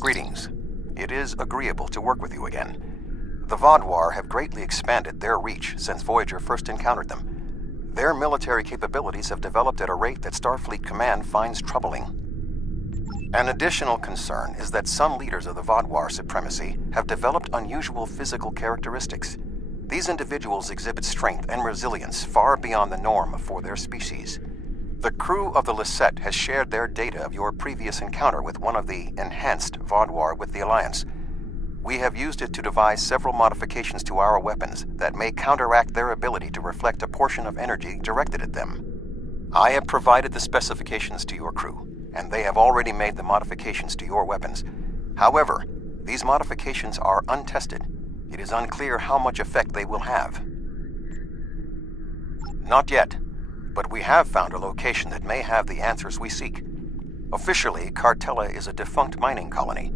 Greetings. It is agreeable to work with you again. The Vaadwaur have greatly expanded their reach since Voyager first encountered them. Their military capabilities have developed at a rate that Starfleet Command finds troubling. An additional concern is that some leaders of the Vaadwaur supremacy have developed unusual physical characteristics. These individuals exhibit strength and resilience far beyond the norm for their species. The crew of the Llieset has shared their data of your previous encounter with one of the enhanced Vaadwaur with the Alliance. We have used it to devise several modifications to our weapons that may counteract their ability to reflect a portion of energy directed at them. I have provided the specifications to your crew, and they have already made the modifications to your weapons. However, these modifications are untested. It is unclear how much effect they will have. Not yet, but we have found a location that may have the answers we seek. Officially, Cartella is a defunct mining colony.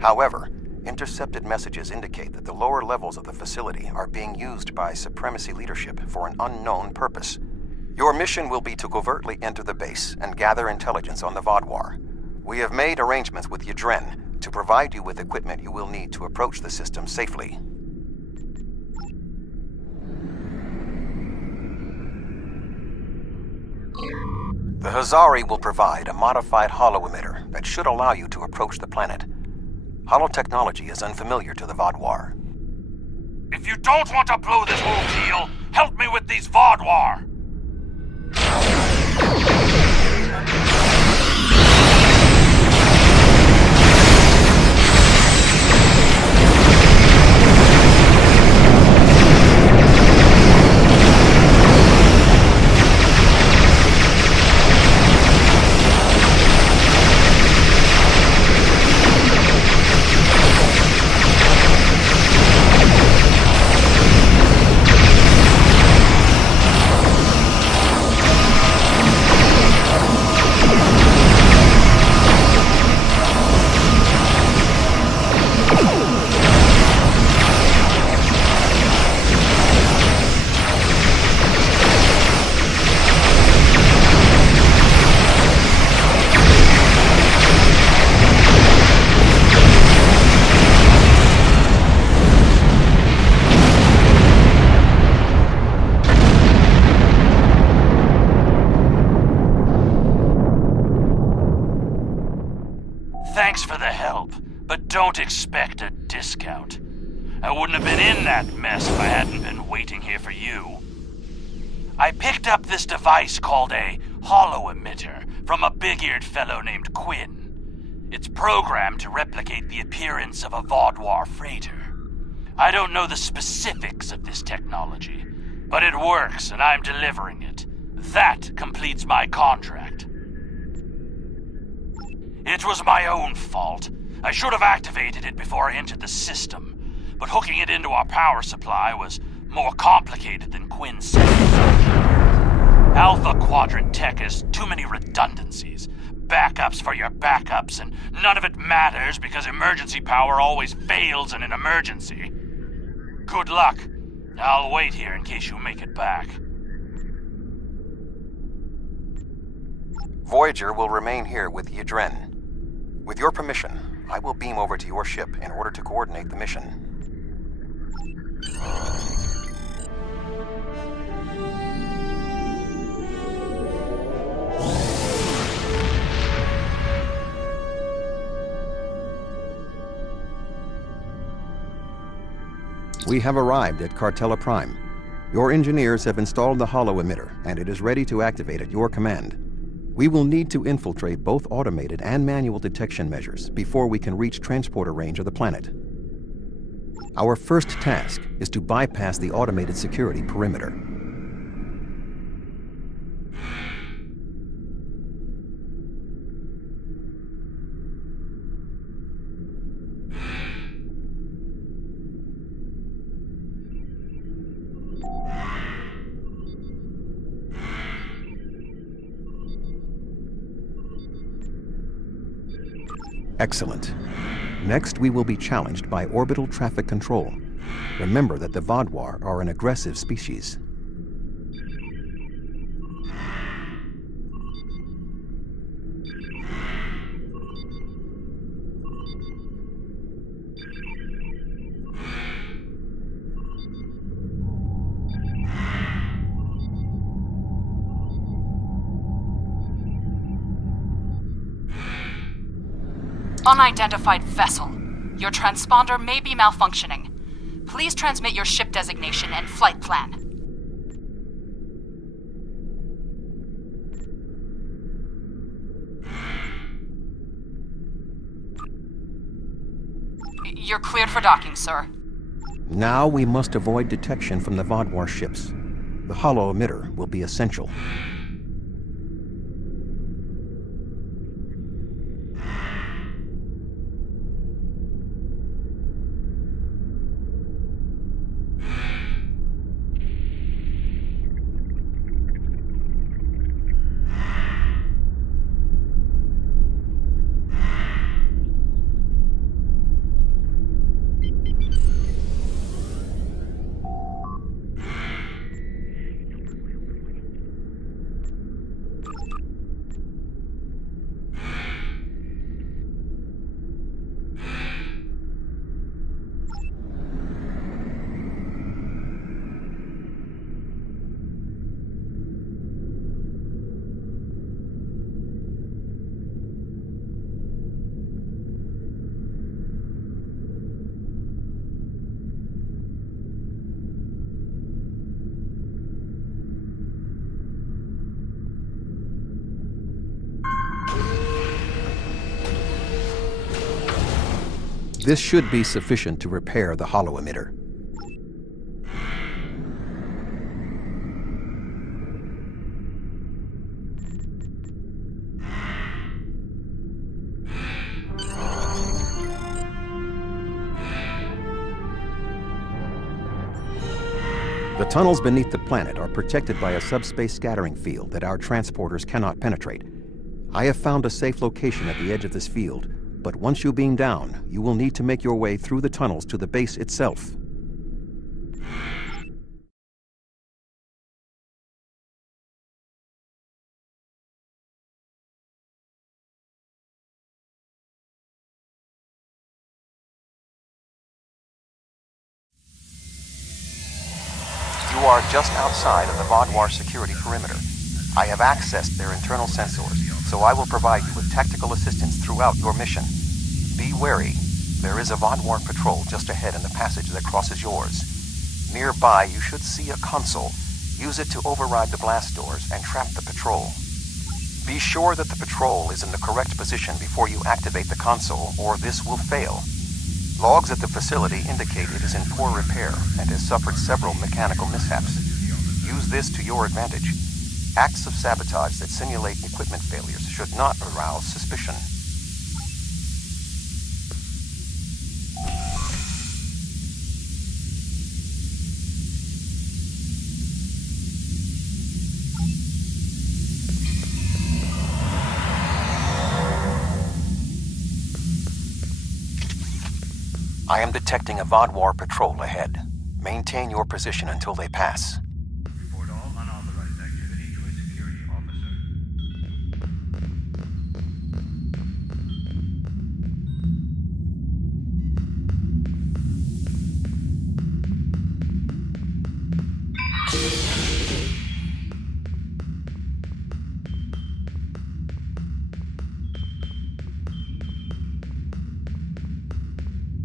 However, intercepted messages indicate that the lower levels of the facility are being used by Supremacy leadership for an unknown purpose. Your mission will be to covertly enter the base and gather intelligence on the Vaadwaur. We have made arrangements with Yadren to provide you with equipment you will need to approach the system safely. The Hazari will provide a modified holo-emitter that should allow you to approach the planet. Holotechnology is unfamiliar to the Vaadwaur. If you don't want to blow this whole deal, help me with these Vaadwaur! Thanks for the help, but don't expect a discount. I wouldn't have been in that mess if I hadn't been waiting here for you. I picked up this device called a holo-emitter from a big-eared fellow named Quinn. It's programmed to replicate the appearance of a Vaadwaur freighter. I don't know the specifics of this technology, but it works and I'm delivering it. That completes my contract. It was my own fault. I should have activated it before I entered the system, but hooking it into our power supply was more complicated than Quinn said. Alpha Quadrant tech has too many redundancies. Backups for your backups, and none of it matters because emergency power always fails in an emergency. Good luck. I'll wait here in case you make it back. Voyager will remain here with Yadren. With your permission, I will beam over to your ship in order to coordinate the mission. We have arrived at Cartella Prime. Your engineers have installed the holo-emitter, and it is ready to activate at your command. We will need to infiltrate both automated and manual detection measures before we can reach transporter range of the planet. Our first task is to bypass the automated security perimeter. Excellent. Next, we will be challenged by orbital traffic control. Remember that the Vaadwaur are an aggressive species. Unidentified vessel. Your transponder may be malfunctioning. Please transmit your ship designation and flight plan. You're cleared for docking, sir. Now we must avoid detection from the Vaadwaur ships. The hollow emitter will be essential. This should be sufficient to repair the hollow emitter. The tunnels beneath the planet are protected by a subspace scattering field that our transporters cannot penetrate. I have found a safe location at the edge of this field, but once you beam down, you will need to make your way through the tunnels to the base itself. You are just outside of the Vaadwaur security perimeter. I have accessed their internal sensors, so I will provide you with tactical assistance throughout your mission. Be wary. There is a Vaadwaur patrol just ahead in the passage that crosses yours. Nearby, you should see a console. Use it to override the blast doors and trap the patrol. Be sure that the patrol is in the correct position before you activate the console, or this will fail. Logs at the facility indicate it is in poor repair and has suffered several mechanical mishaps. Use this to your advantage. Acts of sabotage that simulate equipment failures should not arouse suspicion. I am detecting a Vaadwaur patrol ahead. Maintain your position until they pass. Report all unauthorized activity to a security officer.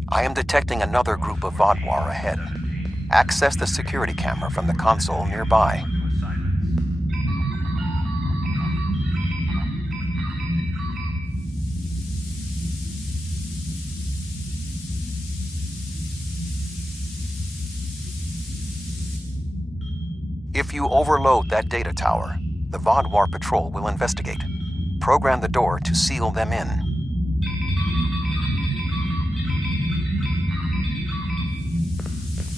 I am detecting another group of Vaadwaur ahead. Access the security camera from the console nearby. If you overload that data tower, the Vaadwaur patrol will investigate. Program the door to seal them in.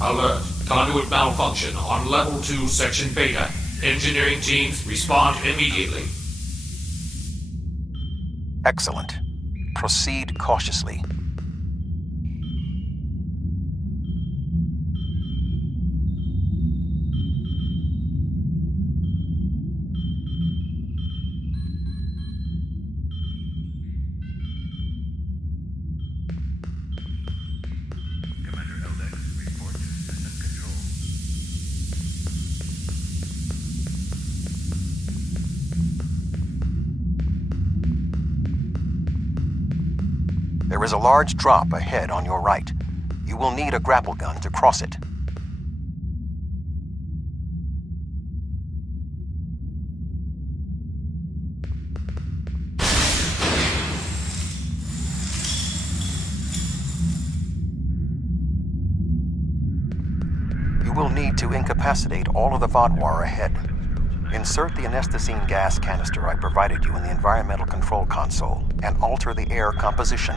Alert. Conduit malfunction on Level 2, Section Beta. Engineering teams, respond immediately. Excellent. Proceed cautiously. There is a large drop ahead on your right. You will need a grapple gun to cross it. You will need to incapacitate all of the Vaadwaur ahead. Insert the anesthetine gas canister I provided you in the environmental control console and alter the air composition.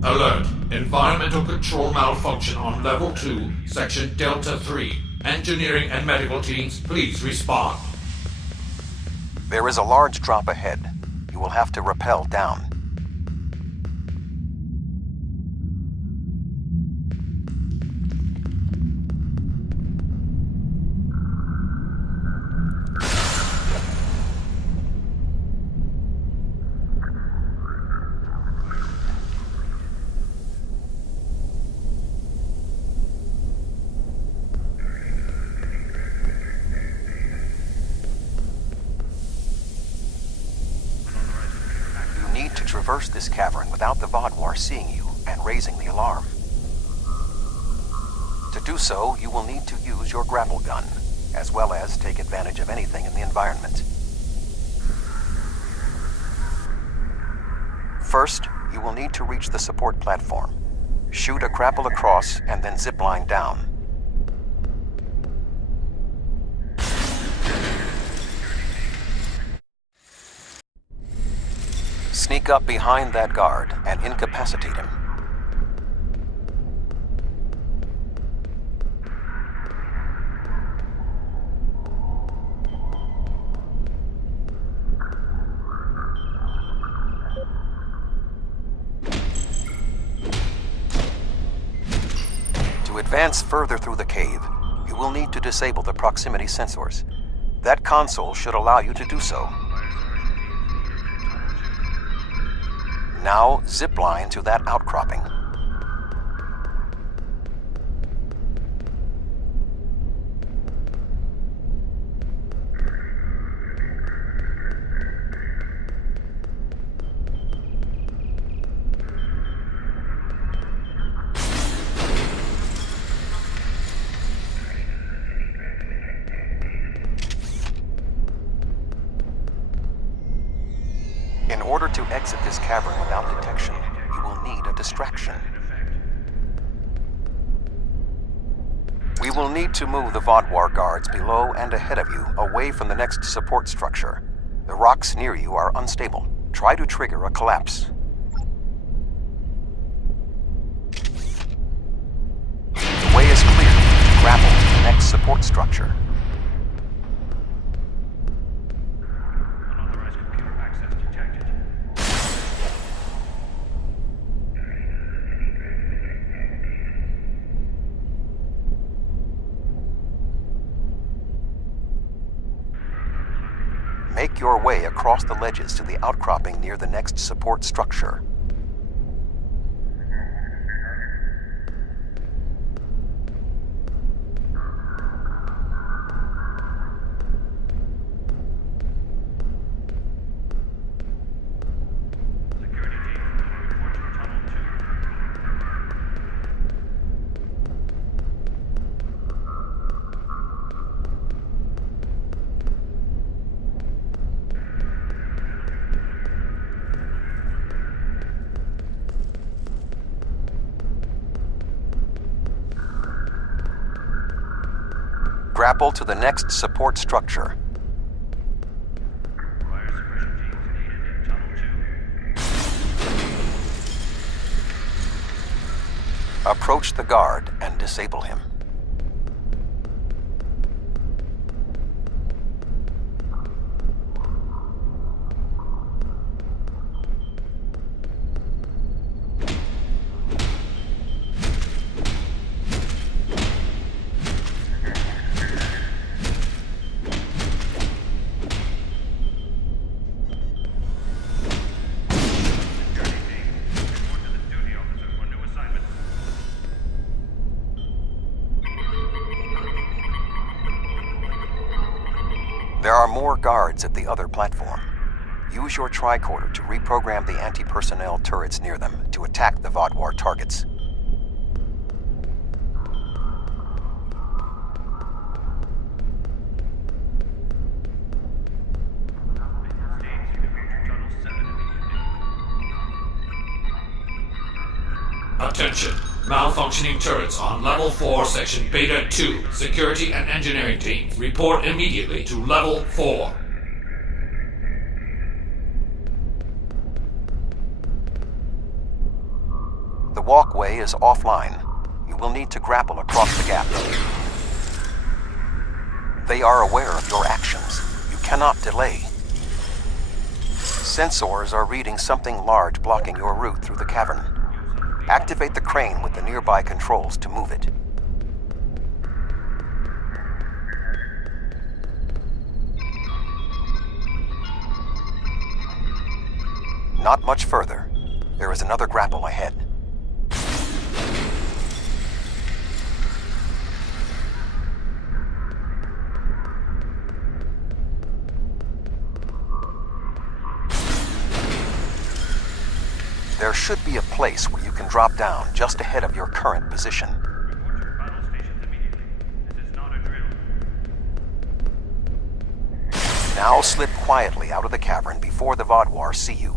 Alert. Environmental control malfunction on Level 2, Section Delta 3. Engineering and medical teams, please respond. There is a large drop ahead. You will have to rappel down. Traverse this cavern without the Vaadwaur seeing you and raising the alarm. To do so, you will need to use your grapple gun, as well as take advantage of anything in the environment. First, you will need to reach the support platform. Shoot a grapple across and then zipline down. Sneak up behind that guard and incapacitate him. To advance further through the cave, you will need to disable the proximity sensors. That console should allow you to do so. Now, zipline to that outcropping. In order to exit this cavern without detection, you will need a distraction. We will need to move the Vaadwaur guards below and ahead of you, away from the next support structure. The rocks near you are unstable. Try to trigger a collapse. The way is clear to grapple to the next support structure. Make your way across the ledges to the outcropping near the next support structure. Grapple to the next support structure. Fire suppression teams needed in Tunnel 2. Approach the guard and disable him. more guards at the other platform. Use your tricorder to reprogram the anti-personnel turrets near them to attack the Vaadwaur targets. Attention! Malfunctioning turrets on Level 4, Section Beta 2. Security and engineering teams, report immediately to Level 4. The walkway is offline. You will need to grapple across the gap. They are aware of your actions. You cannot delay. Sensors are reading something large blocking your route through the cavern. Activate the crane with the nearby controls to move it. Not much further. There is another grapple ahead. There should be a place where you can drop down just ahead of your current position. Report your battle stations immediately. This is not a drill. Now slip quietly out of the cavern before the Vaadwaur see you.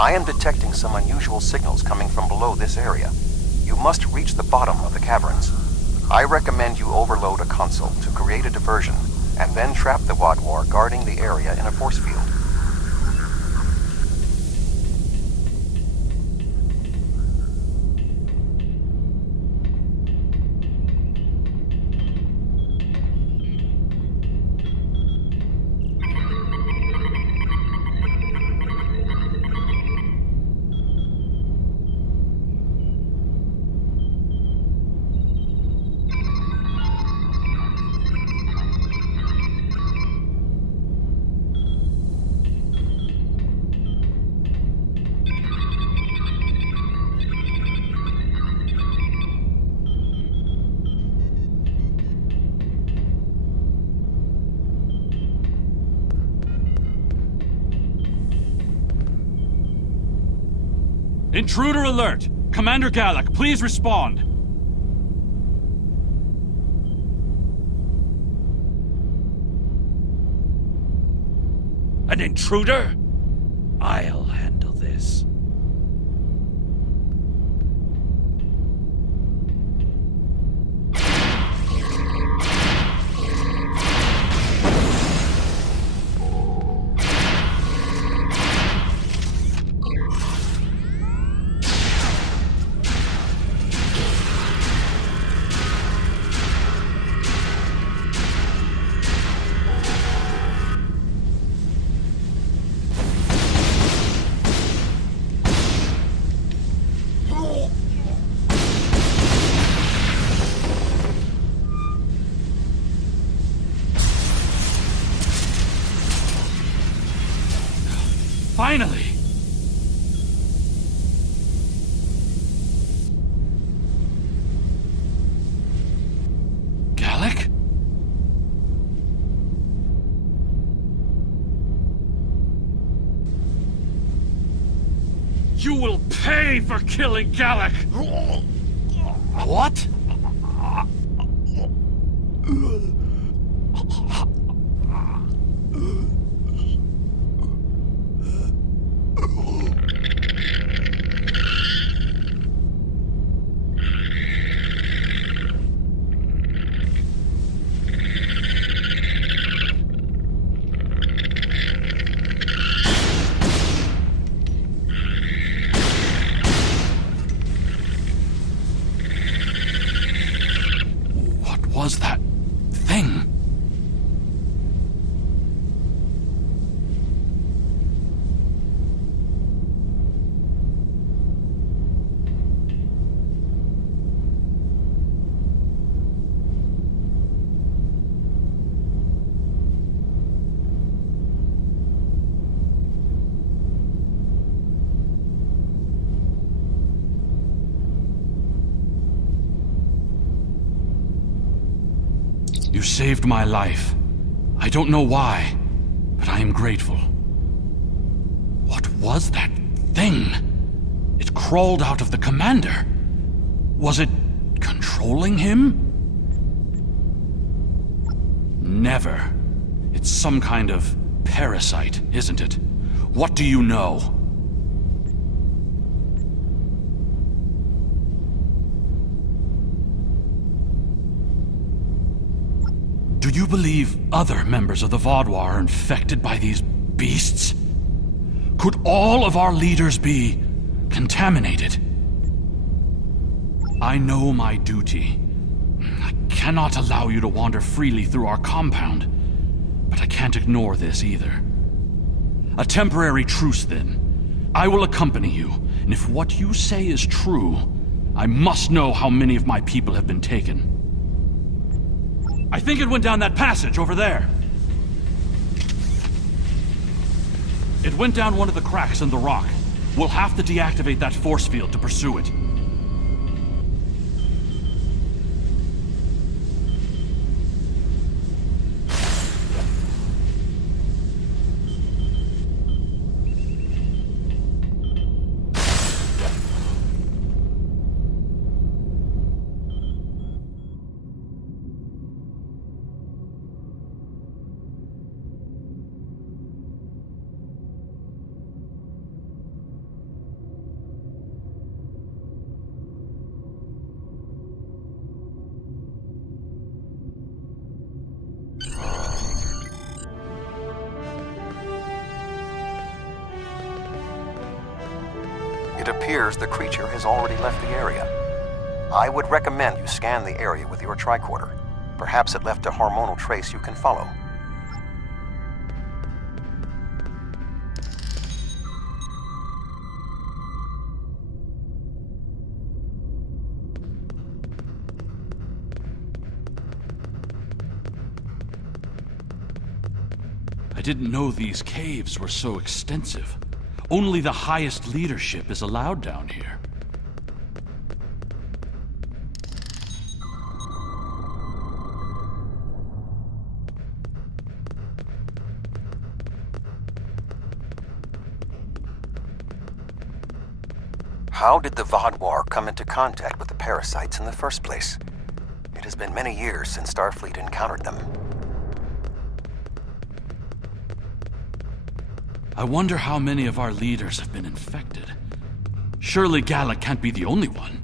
I am detecting some unusual signals coming from below this area. You must reach the bottom of the caverns. I recommend you overload a console to create a diversion, and then trap the Vaadwaur guarding the area in a force field. Intruder alert! Commander Galak, please respond! An intruder? I'll handle this. Finally! Galak? You will pay for killing Galak! What? What was that thing? You saved my life. I don't know why, but I am grateful. What was that thing? It crawled out of the commander. Was it controlling him? Never. It's some kind of parasite, isn't it? What do you know? Do you believe other members of the Vaadwaur are infected by these beasts? Could all of our leaders be contaminated? I know my duty. I cannot allow you to wander freely through our compound, but I can't ignore this either. A temporary truce, then. I will accompany you, and if what you say is true, I must know how many of my people have been taken. I think it went down that passage over there. It went down one of the cracks in the rock. We'll have to deactivate that force field to pursue it. It appears the creature has already left the area. I would recommend you scan the area with your tricorder. Perhaps it left a hormonal trace you can follow. I didn't know these caves were so extensive. Only the highest leadership is allowed down here. How did the Vaadwaur come into contact with the parasites in the first place? It has been many years since Starfleet encountered them. I wonder how many of our leaders have been infected. Surely Gallic can't be the only one.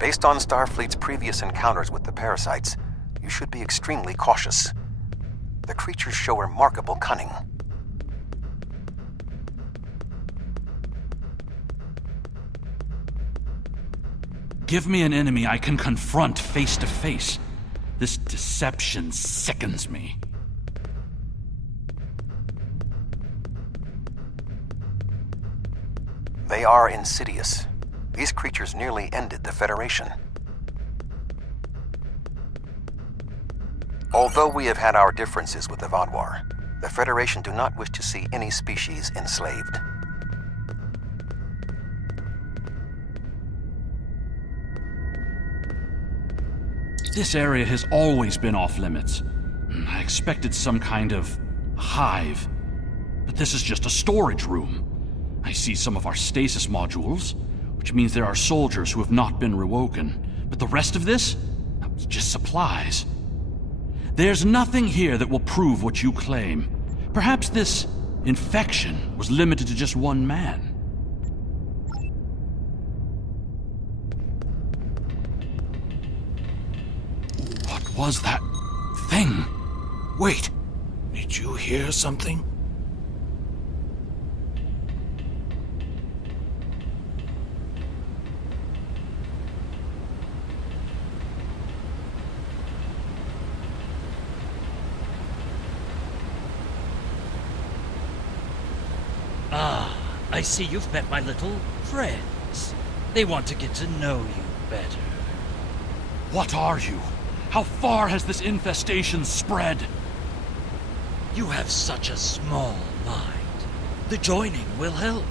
Based on Starfleet's previous encounters with the parasites, you should be extremely cautious. The creatures show remarkable cunning. Give me an enemy I can confront face to face. This deception sickens me. They are insidious. These creatures nearly ended the Federation. Although we have had our differences with the Vaadwaur, the Federation do not wish to see any species enslaved. This area has always been off limits. I expected some kind of hive, but this is just a storage room. I see some of our stasis modules, which means there are soldiers who have not been rewoken. But the rest of this? It's just supplies. There's nothing here that will prove what you claim. Perhaps this infection was limited to just one man. What was that thing? Wait, did you hear something? I see you've met my little friends. They want to get to know you better. What are you? How far has this infestation spread? You have such a small mind. The joining will help.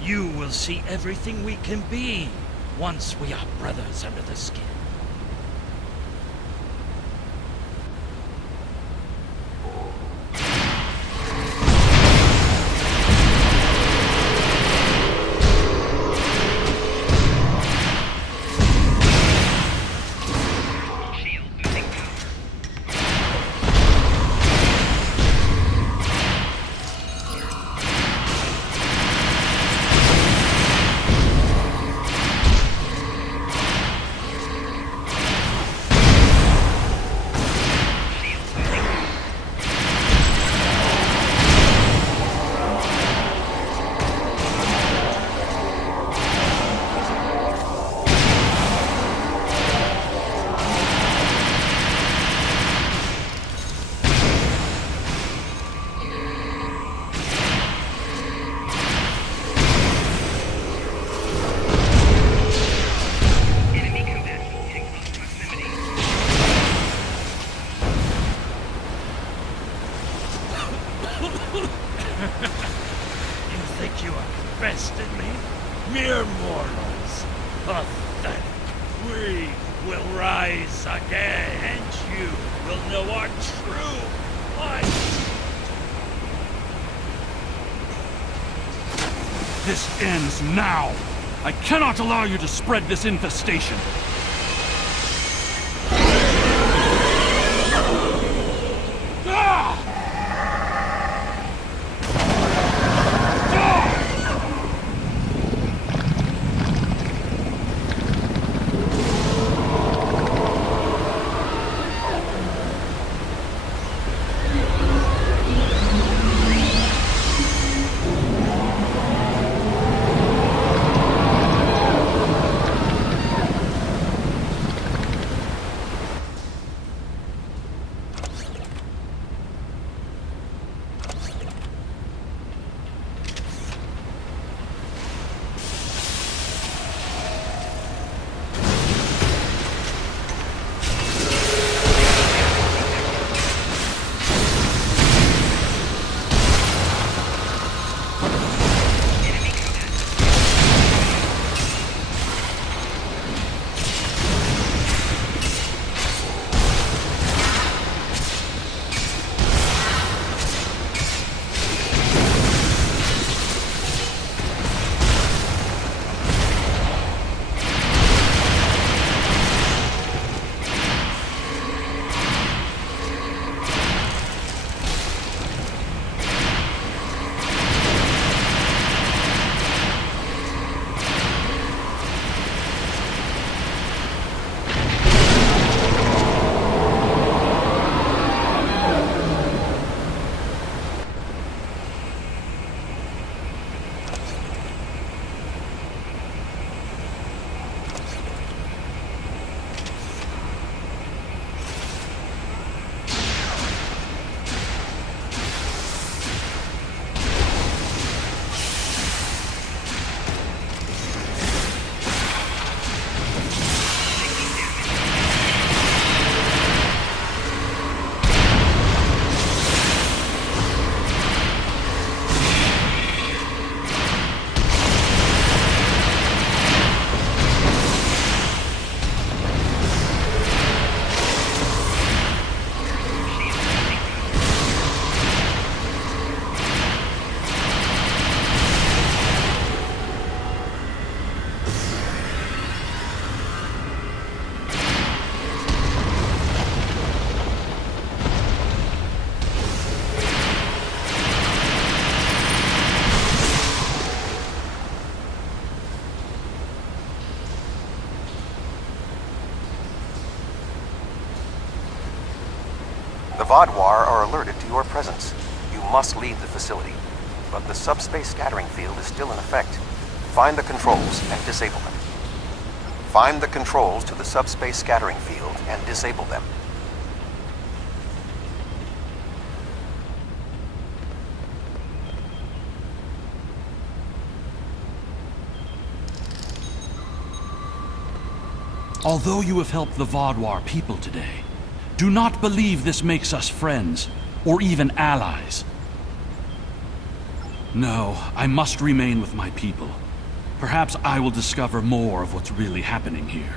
You will see everything we can be once we are brothers under the skin. Mere mortals. Pathetic. We will rise again, and you will know our true might. This ends now. I cannot allow you to spread this infestation. Vaadwaur are alerted to your presence. You must leave the facility, but the subspace scattering field is still in effect. Find the controls and disable them. Find the controls to the subspace scattering field and disable them. Although you have helped the Vaadwaur people today, do not believe this makes us friends, or even allies. No, I must remain with my people. Perhaps I will discover more of what's really happening here.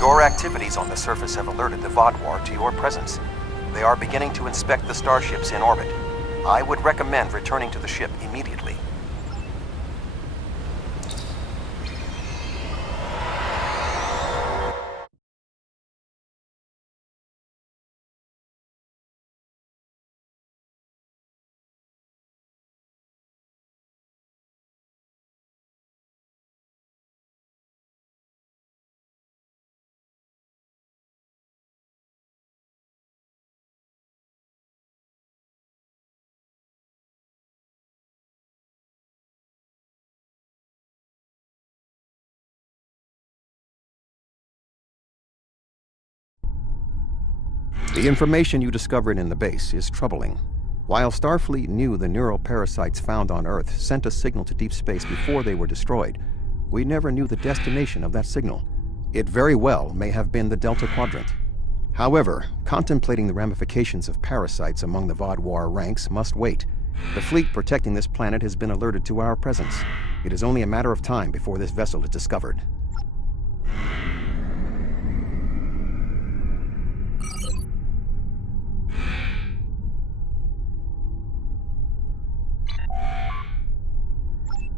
Your activities on the surface have alerted the Vaadwaur to your presence. They are beginning to inspect the starships in orbit. I would recommend returning to the ship immediately. The information you discovered in the base is troubling. While Starfleet knew the neural parasites found on Earth sent a signal to deep space before they were destroyed, we never knew the destination of that signal. It very well may have been the Delta Quadrant. However, contemplating the ramifications of parasites among the Vaadwaur ranks must wait. The fleet protecting this planet has been alerted to our presence. It is only a matter of time before this vessel is discovered.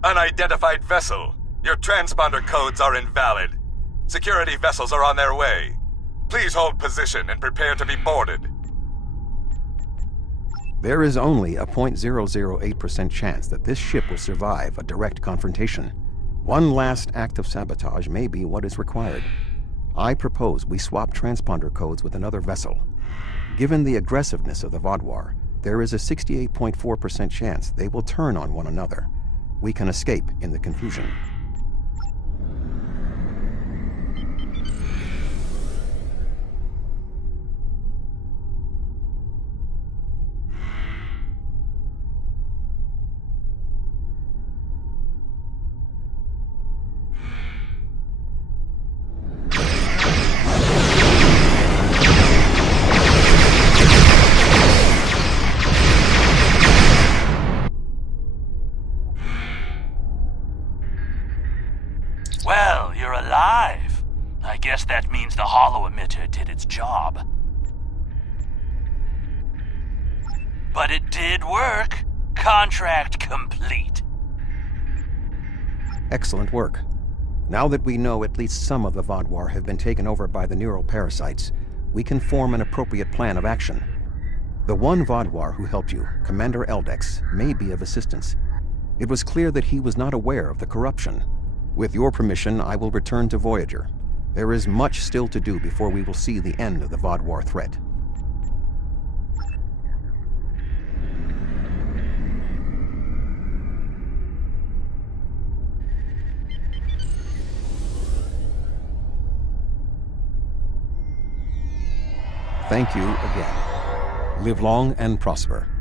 Unidentified vessel. Your transponder codes are invalid. Security vessels are on their way. Please hold position and prepare to be boarded. There is only a 0.008% chance that this ship will survive a direct confrontation. One last act of sabotage may be what is required. I propose we swap transponder codes with another vessel. Given the aggressiveness of the Vaadwaur, there is a 68.4% chance they will turn on one another. We can escape in the confusion. Well, you're alive. I guess that means the holo emitter did its job. But it did work. Contract complete. Excellent work. Now that we know at least some of the Vaadwaur have been taken over by the neural parasites, we can form an appropriate plan of action. The one Vaadwaur who helped you, Commander Eldex, may be of assistance. It was clear that he was not aware of the corruption. With your permission, I will return to Voyager. There is much still to do before we will see the end of the Vaadwaur threat. Thank you again. Live long and prosper.